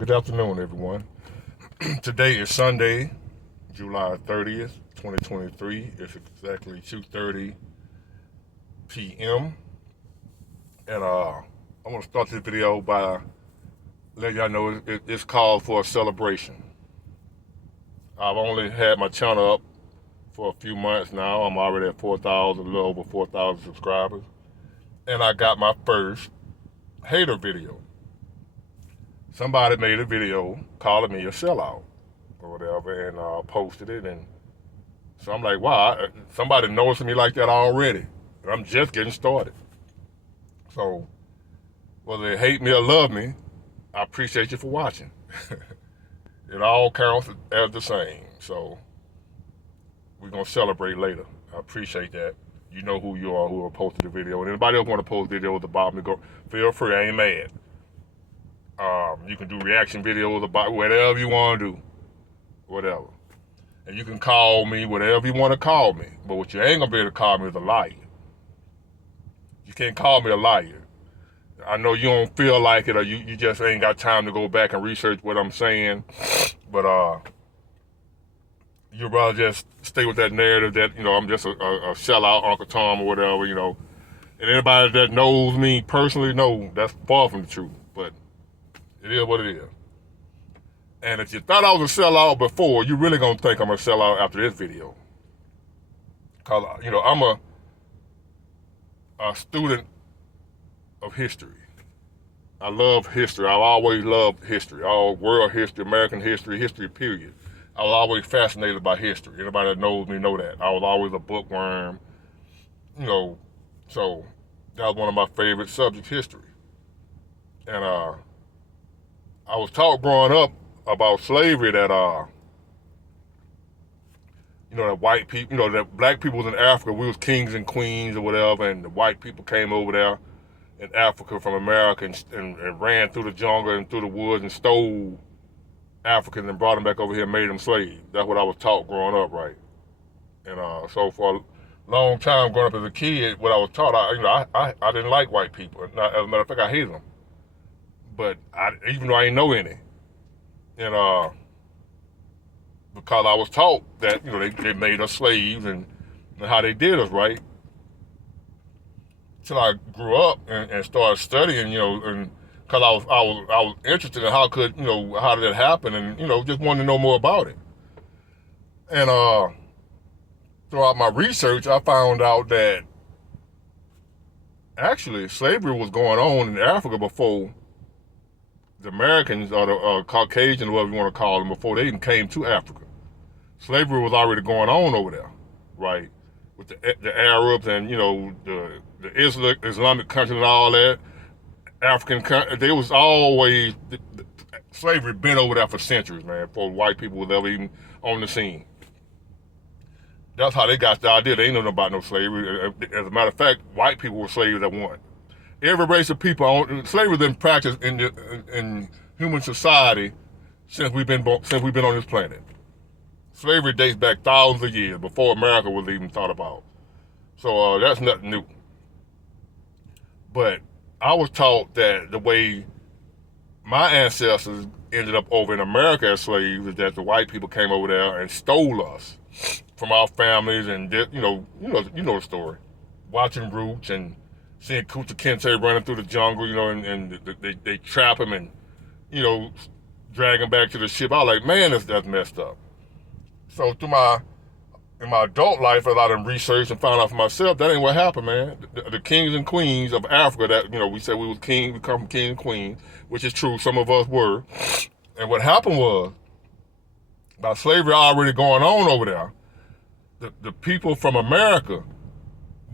Good afternoon, everyone. Today is Sunday, July 30th, 2023. It's exactly 2:30 p.m. And I want to start this video by letting y'all know it's called for a celebration. I've only had my channel up for a few months now. I'm already at 4,000, a little over 4,000 subscribers. And I got my first hater video. Somebody made a video calling me a sellout or whatever and posted it. And so I'm like, wow, somebody noticed me like that already. I'm just getting started. So whether they hate me or love me, I appreciate you for watching. It all counts as the same. So we're going to celebrate later. I appreciate that. You know who you are, who are posting the video. And anybody else want to post videos about me, feel free. I ain't mad. You can do reaction videos about whatever you want to do. Whatever. And you can call me whatever you want to call me. But what you ain't going to be able to call me is a liar. You can't call me a liar. I know you don't feel like it or you just ain't got time to go back and research what I'm saying. But you'd rather just stay with that narrative that, I'm just a sellout Uncle Tom or whatever, And anybody that knows me personally know that's far from the truth. But it is what it is. And if you thought I was a sellout before, you really gonna think I'm a sellout after this video. Cause I'm a student of history. I love history. I've always loved history. All world history, American history, history period. I was always fascinated by history. Anybody that knows me know that. I was always a bookworm. So that was one of my favorite subjects, history. And I was taught growing up about slavery that that white people, that black people was in Africa, we was kings and queens or whatever, and the white people came over there in Africa from America and ran through the jungle and through the woods and stole Africans and brought them back over here and made them slaves. That's what I was taught growing up, right? And so for a long time growing up as a kid, what I was taught, I didn't like white people. As a matter of fact, I hated them. But even though I didn't know any, and because I was taught that they made us slaves and how they did us, right? Till I grew up and started studying, and because I was interested in how did it happen, and just wanted to know more about it. And throughout my research, I found out that actually slavery was going on in Africa before the Americans or the Caucasians, whatever you want to call them, before they even came to Africa. Slavery was already going on over there, right? With the Arabs and the Islamic countries and all that. African countries, they was always slavery been over there for centuries, man. Before white people was ever even on the scene. That's how they got the idea. They ain't know about no slavery. As a matter of fact, white people were slaves at one. Every race of people, slavery has been practiced in human society since we've been on this planet. Slavery dates back thousands of years before America was even thought about. So that's nothing new. But I was taught that the way my ancestors ended up over in America as slaves is that the white people came over there and stole us from our families, and you know the story. Watching Roots and seeing Kunta Kinte running through the jungle, and they trap him and drag him back to the ship. I was like, man, that's messed up. So in my adult life, as I done researched and found out for myself, that ain't what happened, man. The kings and queens of Africa that, we said we come from king and queen, which is true, some of us were. And what happened was, by slavery already going on over there, the people from America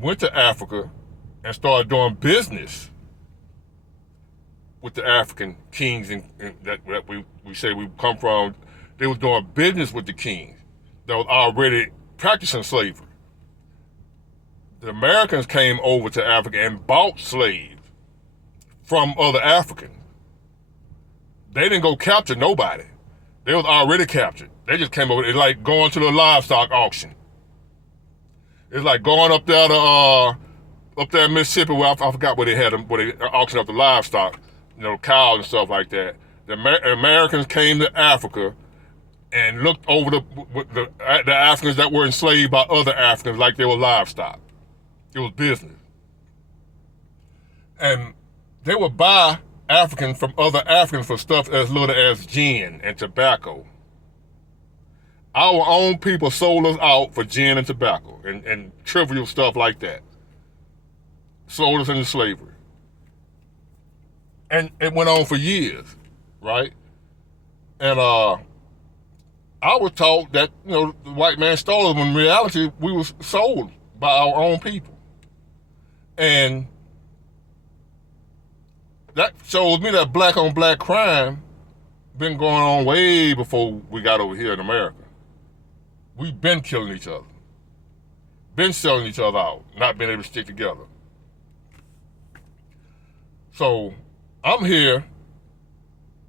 went to Africa and started doing business with the African kings and that we say we come from. They was doing business with the kings that was already practicing slavery. The Americans came over to Africa and bought slaves from other Africans. They didn't go capture nobody. They was already captured. They just came over. It's like going to the livestock auction. It's like going up there in Mississippi where I forgot where they had them, where they auctioned up the livestock, cows and stuff like that. The Americans came to Africa and looked over the Africans that were enslaved by other Africans like they were livestock. It was business. And they would buy Africans from other Africans for stuff as little as gin and tobacco. Our own people sold us out for gin and tobacco and trivial stuff like that. Sold us into slavery. And it went on for years, right? And I was taught that, the white man stole us, when in reality we was sold by our own people. And that shows me that black on black crime been going on way before we got over here in America. We've been killing each other, been selling each other out, not being able to stick together. So I'm here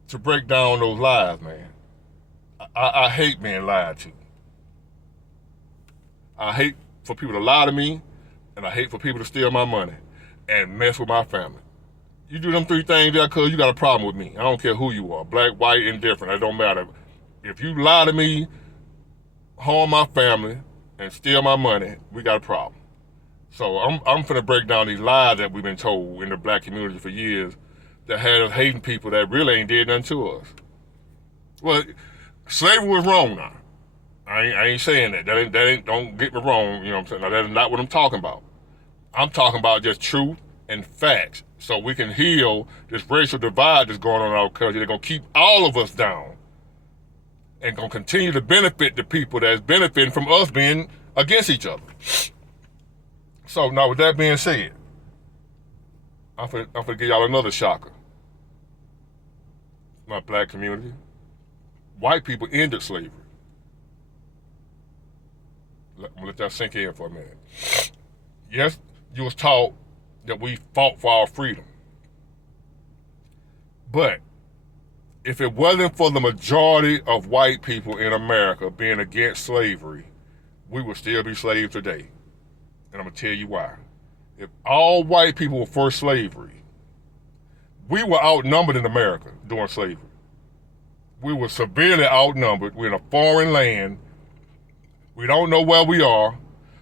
to break down those lies, man. I hate being lied to. I hate for people to lie to me, and I hate for people to steal my money and mess with my family. You do them three things there, cuz you got a problem with me. I don't care who you are, black, white, indifferent, it don't matter. If you lie to me, harm my family, and steal my money, we got a problem. So I'm finna break down these lies that we've been told in the black community for years that had us hating people that really ain't did nothing to us. Well, slavery was wrong now. I ain't saying that. That ain't. Don't get me wrong. You know what I'm saying? Now, that is not what I'm talking about. I'm talking about just truth and facts, so we can heal this racial divide that's going on in our country. They're gonna keep all of us down, and gonna continue to benefit the people that's benefiting from us being against each other. So now, with that being said, I'm finna give y'all another shocker. My black community, white people ended slavery. I'm gonna let that sink in for a minute. Yes, you was taught that we fought for our freedom. But if it wasn't for the majority of white people in America being against slavery, we would still be slaves today. And I'm gonna tell you why. If all white people were for slavery, we were outnumbered in America during slavery. We were severely outnumbered. We're in a foreign land. We don't know where we are.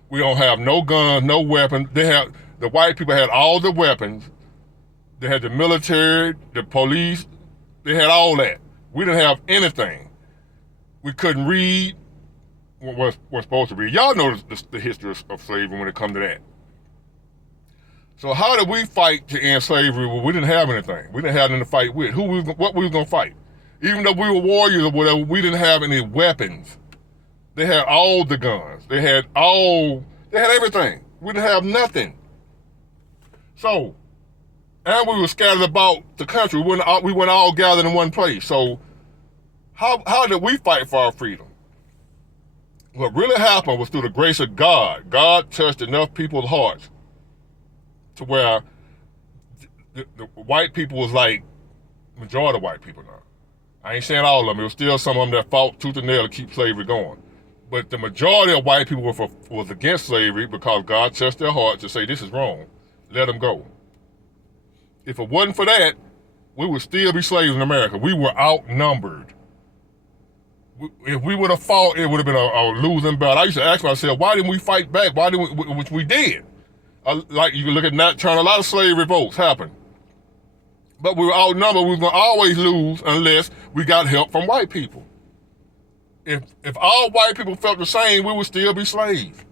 We don't have no guns, no weapons. The white people had all the weapons. They had the military, the police. They had all that. We didn't have anything. We couldn't read what we're supposed to read. Y'all know the history of slavery when it comes to that. So how did we fight to end slavery when we didn't have anything? We didn't have anything to fight with. What we was gonna fight? Even though we were warriors or whatever, we didn't have any weapons. They had all the guns. They had everything. We didn't have nothing. So, and we were scattered about the country. We weren't all gathered in one place. So, how did we fight for our freedom? What really happened was through the grace of God. God touched enough people's hearts to where the white people was like majority of white people now. I ain't saying all of them. There was still some of them that fought tooth and nail to keep slavery going. But the majority of white people was against slavery because God touched their hearts to say, this is wrong. Let them go. If it wasn't for that, we would still be slaves in America. We were outnumbered. If we would have fought, it would have been a losing battle. I used to ask myself, why didn't we fight back? Why didn't we, which we did. Like you can look at Nat Turner, a lot of slave revolts happened. But we were outnumbered. We were going to always lose unless we got help from white people. If all white people felt the same, we would still be slaves.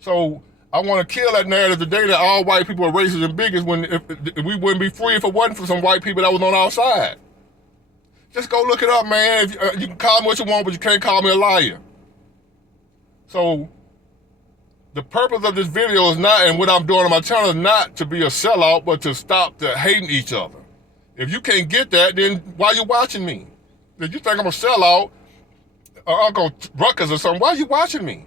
So I want to kill that narrative today that all white people are racist and bigots when if we wouldn't be free if it wasn't for some white people that was on our side. Just go look it up, man. You can call me what you want, but you can't call me a liar. So the purpose of this video is not, and what I'm doing on my channel is not to be a sellout, but to stop the hating each other. If you can't get that, then why you watching me? If you think I'm a sellout, Uncle Ruckus or something, why are you watching me?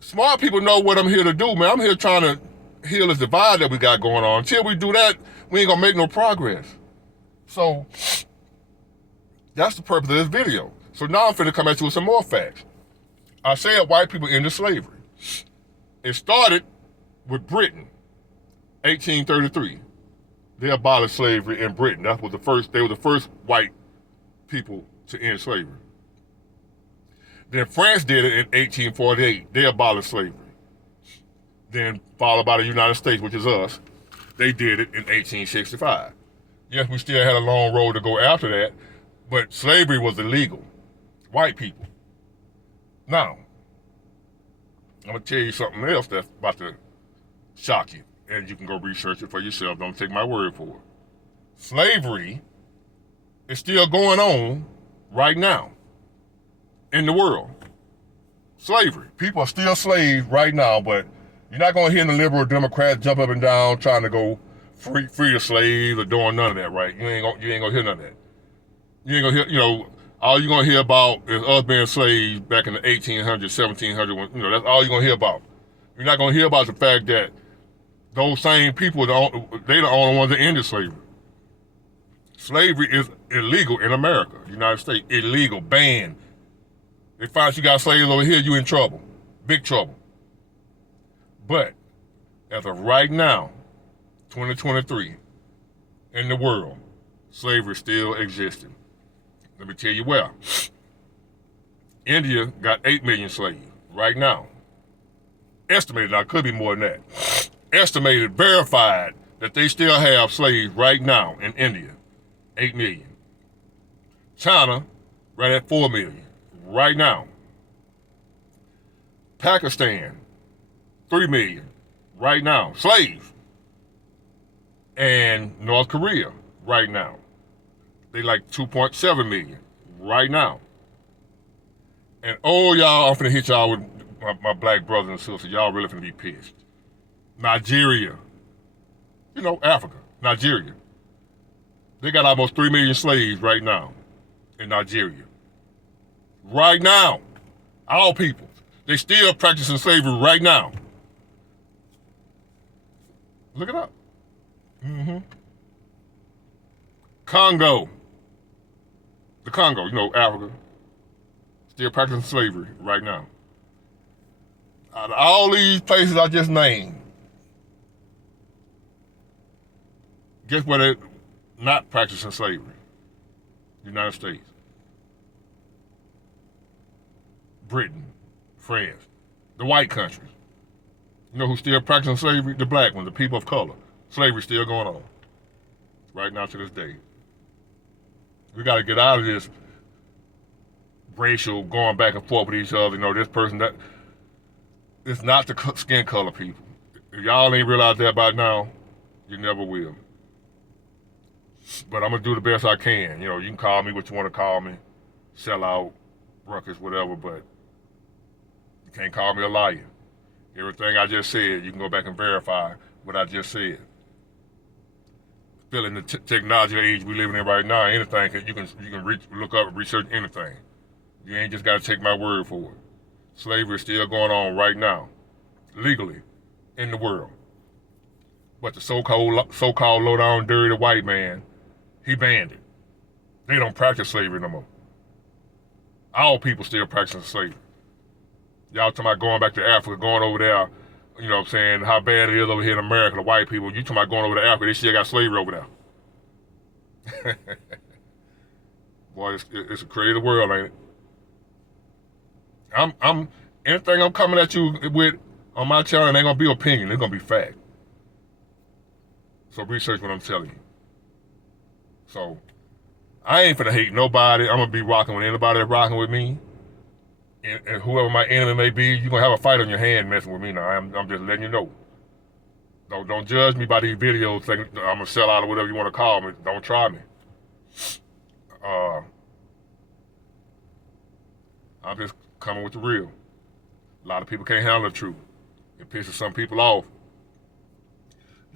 Smart people know what I'm here to do, man. I'm here trying to heal this divide that we got going on. Until we do that, we ain't gonna make no progress. So that's the purpose of this video. So now I'm finna come at you with some more facts. I said white people ended slavery. It started with Britain, 1833. They abolished slavery in Britain. That was the first. They were the first white people to end slavery. Then France did it in 1848. They abolished slavery. Then followed by the United States, which is us. They did it in 1865. Yes, we still had a long road to go after that, but slavery was illegal. White people. Now, I'm going to tell you something else that's about to shock you, and you can go research it for yourself. Don't take my word for it. Slavery is still going on right now in the world. Slavery. People are still slaves right now, but you're not going to hear the liberal Democrats jump up and down trying to go free the slaves or doing none of that, right? You ain't gonna hear none of that. You ain't gonna hear, all you're gonna hear about is us being slaves back in the 1800s, 1700s. That's all you're gonna hear about. You're not gonna hear about the fact that those same people, they the only ones that ended slavery. Slavery is illegal in America, United States. Illegal, banned. They find you got slaves over here, you in trouble. Big trouble. But as of right now, 2023, in the world, slavery still existing. Let me tell you where. India got 8 million slaves right now. Estimated, now it could be more than that. Estimated, verified that they still have slaves right now in India. 8 million. China, right at 4 million, right now. Pakistan, 3 million, right now. Slaves. And North Korea, right now. They like 2.7 million, right now. And y'all, I'm finna hit y'all with my black brothers and sisters. Y'all really finna be pissed. Nigeria. Africa. Nigeria. They got almost 3 million slaves right now in Nigeria. Right now. All people. They still practicing slavery right now. Look it up. Congo. The Congo, Africa. Still practicing slavery right now. Out of all these places I just named, guess where they're not practicing slavery? United States. Britain. France. The white countries. You know who's still practicing slavery? The black ones, the people of color. Slavery's still going on. Right now to this day. We got to get out of this racial going back and forth with each other. This person, that. It's not the skin color, people. If y'all ain't realized that by now, you never will. But I'm going to do the best I can. You can call me what you want to call me. Sell out, ruckus, whatever, but you can't call me a liar. Everything I just said, you can go back and verify what I just said. Still in the technology age we living in right now, anything you can look up and research anything. You ain't just got to take my word for it. Slavery is still going on right now, legally, in the world. But the so-called low-down dirty white man, he banned it. They don't practice slavery no more. All people still practicing slavery. Y'all talking about going back to Africa, going over there, how bad it is over here in America, the white people. You talking about going over to Africa, they still got slavery over there. Boy, it's a crazy world, ain't it? Anything I'm coming at you with on my channel, it ain't gonna be opinion, it's gonna be fact. So research what I'm telling you. So I ain't finna hate nobody. I'm gonna be rocking with anybody that's rocking with me. And whoever my enemy may be, you're gonna have a fight on your hand messing with me now. I'm just letting you know. Don't judge me by these videos thinking I'm gonna sell out or whatever you want to call me. Don't try me. I'm just coming with the real. A lot of people can't handle the truth. It pisses some people off.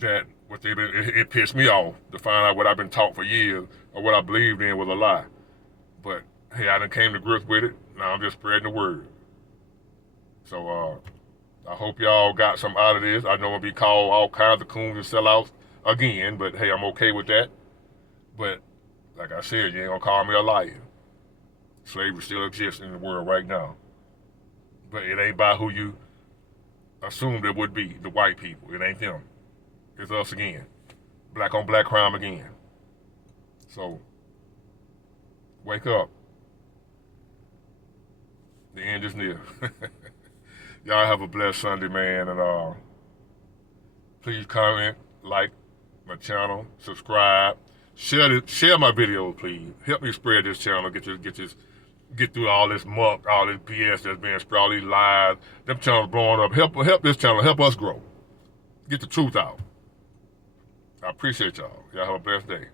It pissed me off to find out what I've been taught for years or what I believed in was a lie. But hey, I done came to grips with it. Now I'm just spreading the word. So I hope y'all got something out of this. I know I'm gonna be called all kinds of coons and sellouts again, but hey, I'm okay with that. But like I said, you ain't gonna call me a liar. Slavery still exists in the world right now. But it ain't by who you assumed it would be, the white people. It ain't them. It's us again. black on black crime again. So, wake up. The end is near. Y'all have a blessed Sunday, man, and please comment, like my channel, subscribe, share my videos, please. Help me spread this channel, get through all this muck, all this BS that's being spread, all these lies. Them channels blowing up. Help this channel, help us grow. Get the truth out. I appreciate y'all. Y'all have a blessed day.